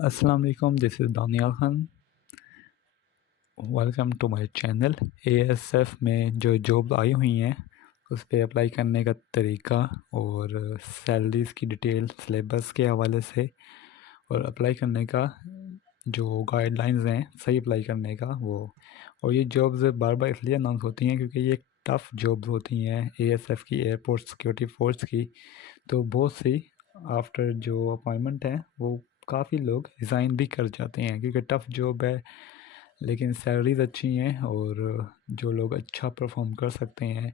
अस्सलाम वालेकुम, this is Daniyal Khan. Welcome to my channel. ASF में जो जॉब आई हुई हैं उस पे अप्लाई करने का तरीका और सैलरीज़ की डिटेल सिलेबस के हवाले से और अप्लाई करने का जो गाइडलाइंस हैं सही अप्लाई करने का वो। और ये जॉब्स बार बार इसलिए अनाउंस होती हैं क्योंकि ये टफ़ जॉब्स होती हैं एएसएफ की, एयरपोर्ट सिक्योरिटी फोर्स की। तो बहुत सी आफ्टर जो अपॉइंटमेंट है वो काफ़ी लोग रिज़ाइन भी कर जाते हैं क्योंकि टफ़ जॉब है, लेकिन सैलरीज अच्छी हैं और जो लोग अच्छा परफॉर्म कर सकते हैं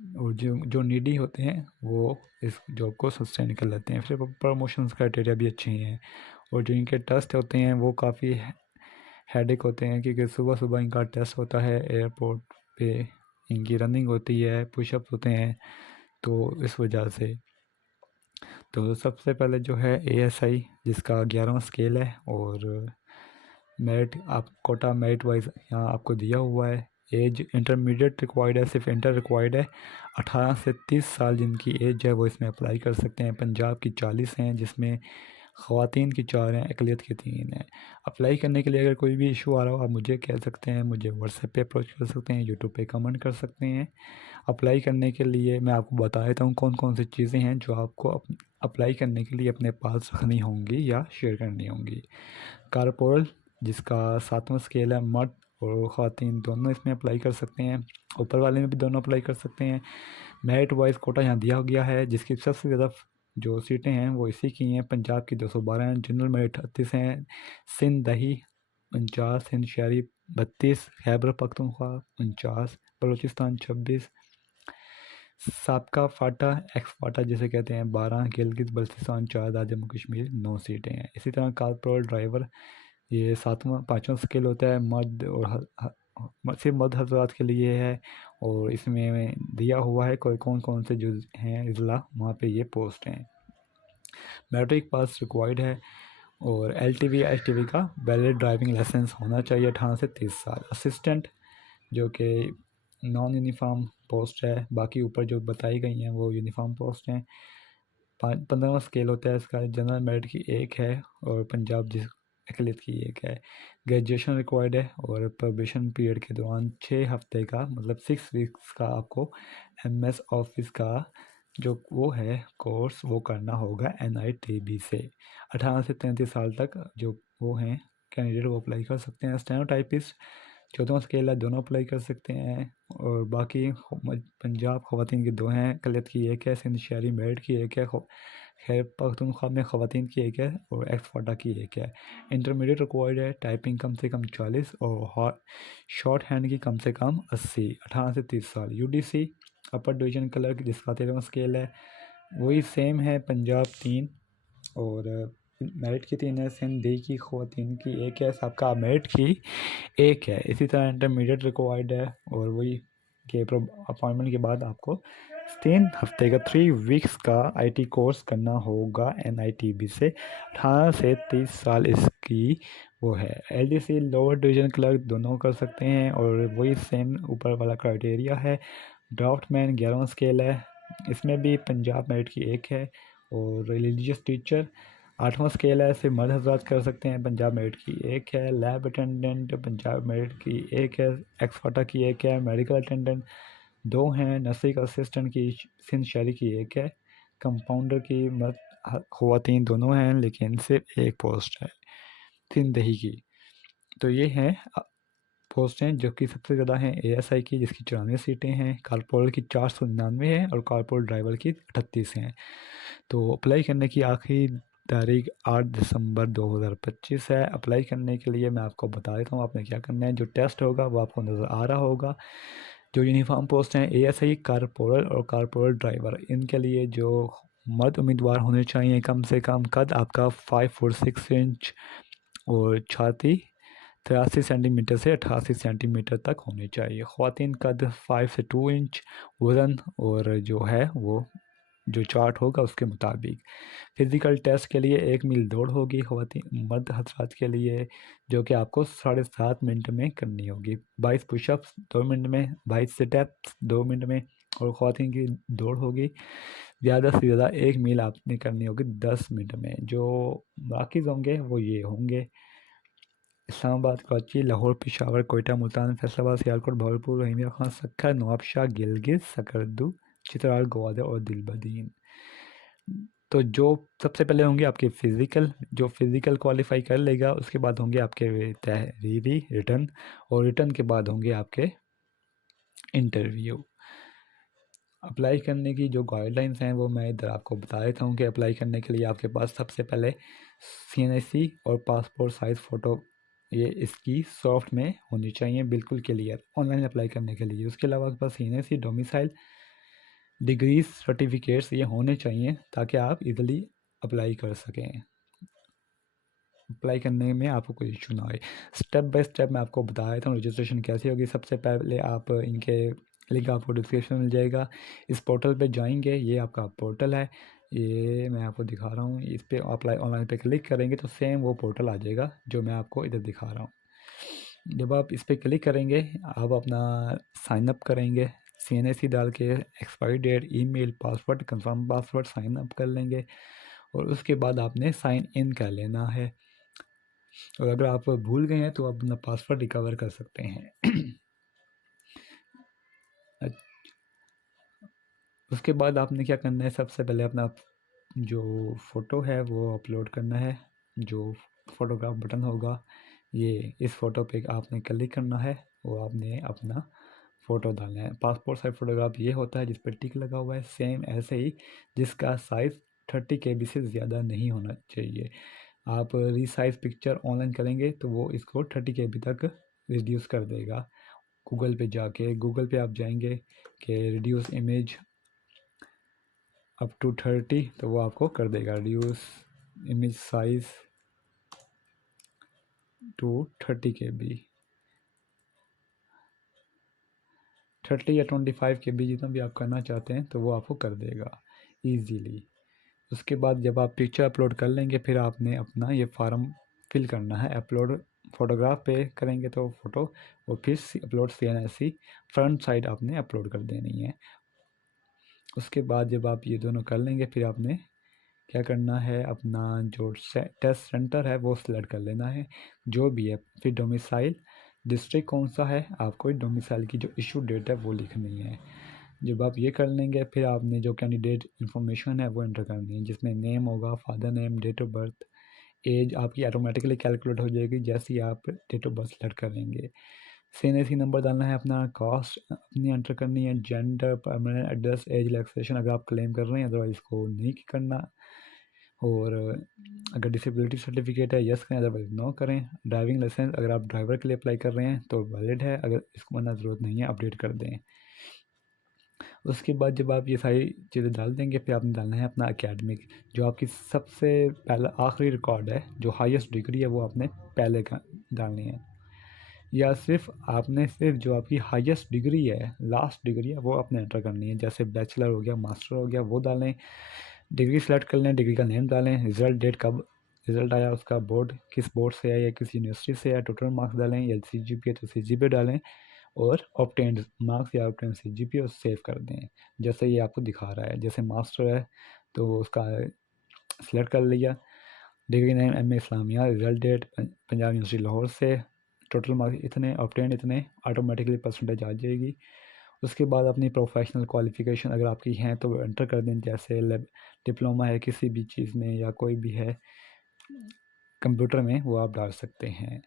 और जो जो नीडी होते हैं वो इस जॉब को सस्टेन कर लेते हैं। फिर प्रमोशंस क्राइटेरिया भी अच्छे हैं और जो इनके टेस्ट होते हैं वो काफ़ी हेडेक होते हैं क्योंकि सुबह सुबह इनका टेस्ट होता है एयरपोर्ट पे, इनकी रनिंग होती है, पुशअप्स होते हैं, तो इस वजह से। तो सबसे पहले जो है एएसआई जिसका 11वां स्केल है और मेरिट आप कोटा मेरिट वाइज यहाँ आपको दिया हुआ है। एज इंटरमीडिएट रिक्वायर्ड है, सिर्फ इंटर रिक्वायर्ड है। 18 से 30 साल जिनकी एज है वो इसमें अप्लाई कर सकते हैं। पंजाब की 40 हैं जिसमें ख़वातीन की 4 हैं, अक़लियत की 3 हैं। अप्लाई करने के लिए अगर कोई भी इशू आ रहा हो आप मुझे कह सकते हैं, मुझे व्हाट्सएप पे अप्रोच कर सकते हैं, यूट्यूब पे कमेंट कर सकते हैं। अप्लाई करने के लिए मैं आपको बता देता हूँ कौन कौन सी चीज़ें हैं जो आपको अप्लाई करने के लिए अपने पास रखनी होंगी या शेयर करनी होंगी। कारपोरल जिसका 7वां स्केल है, मर्द और ख़वातीन दोनों इसमें अप्लाई कर सकते हैं। ऊपर वाले में भी दोनों अप्लाई कर सकते हैं। मेरिट वाइज कोटा यहाँ दिया गया है जिसकी सबसे ज़्यादा जो सीटें हैं वो इसी की हैं। पंजाब की 212 हैं, जनरल मेरिट 38 हैं, सिंध दही 49, सिंध शहरी 32, खैबर पख्तूनख्वा 49, बलूचिस्तान 26, साबका फाटा एक्स फाटा जिसे कहते हैं 12, गिलगित बल्तिस्तान 4, जम्मू कश्मीर 9 सीटें हैं। इसी तरह कारपोरल ड्राइवर ये 5वां स्केल होता है, मर्द और सिर्फ मर्द हजरात के लिए है और इसमें दिया हुआ है कोई कौन कौन से जो हैं अजला वहाँ पे ये पोस्ट हैं। मैट्रिक पास रिक्वायर्ड है और एलटीवी एचटीवी का वैलिड ड्राइविंग लाइसेंस होना चाहिए 18 से 30 साल। असिस्टेंट जो कि नॉन यूनिफॉर्म पोस्ट है, बाकी ऊपर जो बताई गई हैं वो यूनिफॉर्म पोस्ट हैं। 15वां स्केल होता है इसका, जनरल मेरिट की 1 है और पंजाब जिस अक़लियत की 1 है। ग्रेजुएशन रिक्वायर्ड है और प्रोबेशन पीरियड के दौरान 6 हफ्ते का मतलब 6 वीक्स का आपको एमएस ऑफिस का जो वो है कोर्स वो करना होगा NITB से। 18 से 33 साल तक जो वो हैं कैंडिडेट वो अप्लाई कर सकते हैं। स्टेनोटाइपिस्ट 14वां स्केल है, दोनों अप्लाई कर सकते हैं और बाकी पंजाब ख़वातीन की 2 हैं, अक़लियत की 1 है, सिंध शहरी मेरिट की 1 है, खैर पख्तूनख्वा में ख़वातीन की 1 है और एक्स फाटा की 1 है। इंटरमीडिएट रिक्वायर्ड है, टाइपिंग कम से कम 40 और शॉर्ट हैंड की कम से कम 80। 18 से 30 साल। UDC अपर डिवीज़न क्लर्क जिसका 13वां स्केल है वही सेम है, पंजाब 3 और मेरिट की 3 है, सिंध दी की ख़वातीन की 1 है, सबका मेरिट की 1 है। इसी तरह इंटरमीडिएट रिक्वायर्ड है और वही के अपॉइंटमेंट के बाद आपको 3 हफ्ते का 3 वीक्स का IT कोर्स करना होगा NITB से। 18 से 30 साल इसकी वो है। LDC लोअर डिवीज़न क्लर्क दोनों कर सकते हैं और वही सेम ऊपर वाला क्राइटेरिया है। ड्राफ्टमैन 11वां स्केल है, इसमें भी पंजाब मेरिट की 1 है और रिलीजियस टीचर 8वां स्केल है, सिर्फ मर्द हजरात कर सकते हैं, पंजाब मेरिट की 1 है। लैब अटेंडेंट पंजाब मेरिट की 1 है, एक्स फाटा की 1 है। मेडिकल अटेंडेंट 2 हैं, नर्सिंग असिस्टेंट की सिंध शहरी की 1 है, कंपाउंडर की मर्द ख़वातीन दोनों हैं लेकिन सिर्फ 1 पोस्ट है सिंध दही की। तो ये हैं पोस्ट हैं जो कि सबसे ज़्यादा हैं ASI की जिसकी 94 सीटें हैं, कारपोरल की 499 है और कारपोरल ड्राइवर की 38 हैं। तो अप्लाई करने की आखिरी तारीख 8 दिसंबर 2025 है। अप्लाई करने के लिए मैं आपको बता देता हूँ आपने क्या करना है। जो टेस्ट होगा वो आपको नज़र आ रहा होगा। जो यूनिफॉर्म पोस्ट हैं ASI, कारपोरल और कारपोरल ड्राइवर, इनके लिए जो मर्द उम्मीदवार होने चाहिए कम से कम कद आपका 5 फुट 6 इंच और छाती 83 सेंटीमीटर से 88 सेंटीमीटर तक होनी चाहिए। ख़वातीन कद 5 से 2 इंच, वज़न और जो है वो जो चार्ट होगा उसके मुताबिक। फ़िज़िकल टेस्ट के लिए 1 मील दौड़ होगी ख़वातीन मर्द हजरात के लिए जो कि आपको 7.5 मिनट में करनी होगी। 22 पुशअप्स 2 मिनट में, 22 सिटअप्स 2 मिनट में और ख़वातीन की दौड़ होगी ज़्यादा से ज़्यादा 1 मील आपने करनी होगी 10 मिनट में। जो मराकज़ होंगे वो ये होंगे: इस्लामाबाद, कराची, लाहौर, पेशावर, कोयटा, मुल्तान, फैसलाबाद, सियालकोट, भावलपुर, रहीमिया खां, सक्खर, नवाबशाह, गिलगित, सकरदू, चित्राल, ग्वादर और दिलबदीन। तो जो सबसे पहले होंगे आपके फ़िज़िकल, जो फ़िज़िकल क्वालिफ़ाई कर लेगा, उसके बाद होंगे आपके तहरीरी रिटन, और रिटन के बाद होंगे आपके इंटरव्यू। अप्लाई करने की जो गाइडलाइंस हैं वो मैं इधर आपको बता देता हूँ कि अप्लाई करने के लिए आपके पास सबसे पहले CNSC और पासपोर्ट साइज़ फ़ोटो ये इसकी सॉफ्ट में होनी चाहिए, बिल्कुल क्लियर, ऑनलाइन अप्लाई करने के लिए। उसके अलावा आपके पास CNSC, डोमिसाइल, डिग्रीज, सर्टिफिकेट्स ये होने चाहिए ताकि आप इजीली अप्लाई कर सकें, अप्लाई करने में आपको कोई इशू ना आए। स्टेप बाय स्टेप मैं आपको बता देता हूँ रजिस्ट्रेशन कैसे होगी। सबसे पहले आप इनके लिंक आपको डिस्क्रिप्शन में मिल जाएगा। इस पोर्टल पे जाएंगे, ये आपका पोर्टल है, ये मैं आपको दिखा रहा हूँ। इस पर अप्लाई ऑनलाइन पे क्लिक करेंगे तो सेम वो पोर्टल आ जाएगा जो मैं आपको इधर दिखा रहा हूँ। जब आप इस पर क्लिक करेंगे आप अपना साइन अप करेंगे, CNSC डाल के expiry date, email, password, confirm password sign up कर लेंगे और उसके बाद आपने साइन इन कर लेना है। और अगर आप भूल गए हैं तो आप अपना पासवर्ड रिकवर कर सकते हैं। उसके बाद आपने क्या करना है, सबसे पहले अपना जो फ़ोटो है वो अपलोड करना है। जो फ़ोटोग्राफ बटन होगा ये, इस फ़ोटो पे आपने क्लिक करना है और आपने अपना फ़ोटो डालना है। पासपोर्ट साइज़ फ़ोटोग्राफ ये होता है जिस पर टिक लगा हुआ है, सेम ऐसे ही जिसका साइज़ 30 KB से ज़्यादा नहीं होना चाहिए। आप रीसाइज पिक्चर ऑनलाइन करेंगे तो वो इसको 30 KB तक रिड्यूस कर देगा। गूगल पे जाके, गूगल पे आप जाएंगे कि रिड्यूस इमेज अप टू 30, तो वो आपको कर देगा reduce image size to 30 KB, 30 या 25 KB जितना भी आप करना चाहते हैं तो वो आपको कर देगा ईजीली। उसके बाद जब आप पिक्चर अपलोड कर लेंगे फिर आपने अपना ये फार्म फिल करना है। अपलोड फ़ोटोग्राफ पे करेंगे तो फ़ोटो, और फिर अपलोड CNSC फ्रंट साइड आपने अपलोड कर देनी है। उसके बाद जब आप ये दोनों कर लेंगे फिर आपने क्या करना है, अपना जो टेस्ट सेंटर है वो सिलेक्ट कर लेना है जो भी है। फिर डोमिसाइल डिस्ट्रिक्ट कौन सा है, आपको डोमिसाइल की जो इशू डेट है वो लिखनी है। जब आप ये कर लेंगे फिर आपने जो कैंडिडेट इन्फॉर्मेशन है वो एंटर करनी है, जिसमें नेम होगा, father name, date of birth, age आपकी ऑटोमेटिकली कैलकुलेट हो जाएगी जैसे ही आप डेट ऑफ बर्थ सेलेक्ट करेंगे। CNSC नंबर डालना है, अपना कास्ट अपनी एंटर करनी है, gender, permanent address, age relaxation अगर आप क्लेम कर रहे हैं, अदरवाइज इसको नहीं करना। और अगर डिसेबिलिटी सर्टिफिकेट है यस करें, अदरवाइज नो करें। ड्राइविंग लाइसेंस अगर आप ड्राइवर के लिए अप्लाई कर रहे हैं तो वैलिड है, अगर इसको वरना ज़रूरत नहीं है अपडेट कर दें। उसके बाद जब आप ये सारी चीज़ें डाल देंगे फिर आपने डालना है अपना एकेडमिक, जो आपकी सबसे पहला आखिरी रिकॉर्ड है, जो हाईएस्ट डिग्री है वो आपने पहले का डालनी है, या सिर्फ आपने सिर्फ जो आपकी हाईएस्ट डिग्री है, लास्ट डिग्री है, वो आपने एंटर करनी है। जैसे बैचलर हो गया, मास्टर हो गया, वो डालें। डिग्री सेलेक्ट कर लें, डिग्री का नेम डालें, रिज़ल्ट डेट कब रिज़ल्ट आया उसका, बोर्ड किस बोर्ड से है या किस यूनिवर्सिटी से है, टोटल मार्क्स डालें, या CGPA तो CGPA डालें, और ऑब्टेन्ड मार्क्स या ऑब्टेन्ड CGPA और सेव कर दें जैसे ये आपको दिखा रहा है। जैसे मास्टर है तो उसका सिलेक्ट कर लिया, degree name MA Islamia, result date Punjab university Lahore से, टोटल मार्क्स इतने, ऑब्टेन्ड इतने, ऑटोमेटिकली परसेंटेज आ जाएगी। उसके बाद अपनी प्रोफेशनल क्वालिफ़िकेशन अगर आपकी हैं तो वो एंटर कर दें, जैसे डिप्लोमा है किसी भी चीज़ में या कोई भी है कंप्यूटर में, वो आप डाल सकते हैं।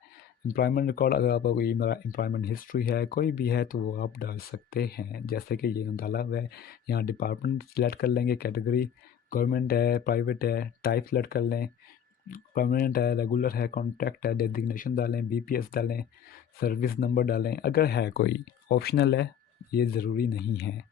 एम्प्लॉयमेंट रिकॉर्ड अगर आपका कोई मेरा एम्प्लॉयमेंट हिस्ट्री है कोई भी है तो वो आप डाल सकते हैं, जैसे कि ये डाला हुआ है। यहाँ डिपार्टमेंट सेलेक्ट कर लेंगे, कैटेगरी गवर्नमेंट है, प्राइवेट है, टाइप सेलेक्ट कर लें, परमानेंट है, रेगुलर है, कॉन्ट्रैक्ट है, डेजिग्नेशन डालें, BPS डालें, सर्विस नंबर डालें अगर है कोई, ऑप्शनल है, ये ज़रूरी नहीं है,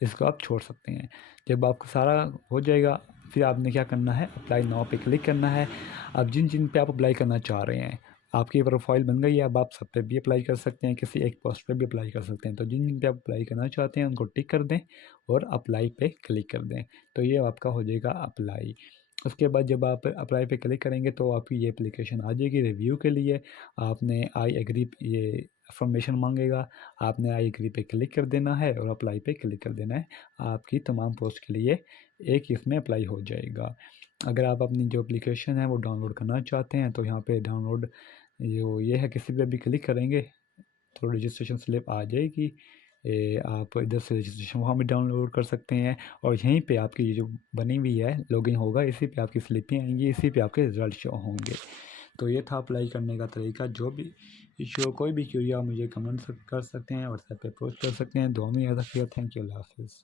इसको आप छोड़ सकते हैं। जब आपका सारा हो जाएगा फिर आपने क्या करना है, अप्लाई नाउ पे क्लिक करना है। अब जिन जिन पे आप अप्लाई करना चाह रहे हैं, आपकी प्रोफाइल बन गई है, अब आप सब पे भी अप्लाई कर सकते हैं, किसी एक पोस्ट पे भी अप्लाई कर सकते हैं। तो जिन जिन पे आप अप्लाई करना चाहते हैं उनको टिक कर दें और अप्लाई पे क्लिक कर दें, तो ये आपका हो जाएगा अप्लाई। उसके बाद जब आप अप्लाई पे क्लिक करेंगे तो आपकी ये एप्लीकेशन आ जाएगी रिव्यू के लिए। आपने आई एग्री ये इन्फॉर्मेशन मांगेगा, आपने आई एग्री पे क्लिक कर देना है और अप्लाई पे क्लिक कर देना है। आपकी तमाम पोस्ट के लिए एक इसमें अप्लाई हो जाएगा। अगर आप अपनी जो एप्लीकेशन है वो डाउनलोड करना चाहते हैं तो यहाँ पे डाउनलोड जो ये है, किसी पे भी क्लिक करेंगे तो रजिस्ट्रेशन स्लिप आ जाएगी। आप इधर से रजिस्ट्रेशन वहाँ भी डाउनलोड कर सकते हैं और यहीं पे आपकी ये जो बनी हुई है लॉगिन होगा, इसी पे आपकी स्लिपें आएंगी, इसी पे आपके रिजल्ट शो होंगे। तो ये था अप्लाई करने का तरीका। जो भी इशू कोई भी क्वेरी आप मुझे कमेंट कर सकते हैं, व्हाट्सएप पे पोस्ट कर सकते हैं। दुआ में याद रखिएगा। थैंक यू, अल्लाह हाफिज़।